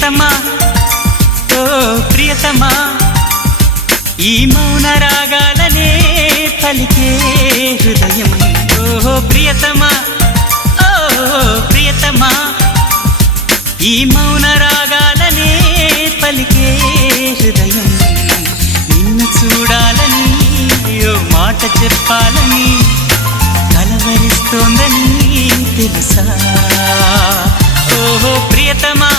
ప్రియతమా ఓ ప్రియతమా ఈ మౌన రాగాలనే పలికే హృదయం ఓ ప్రియతమా ఓ ప్రియతమా ఈ మౌన రాగాలనే పలికే హృదయం నిన్ను చూడాలని ఓ మాట చెప్పాలని కలవరిస్తోందని తెలుసా ఓ ప్రియతమా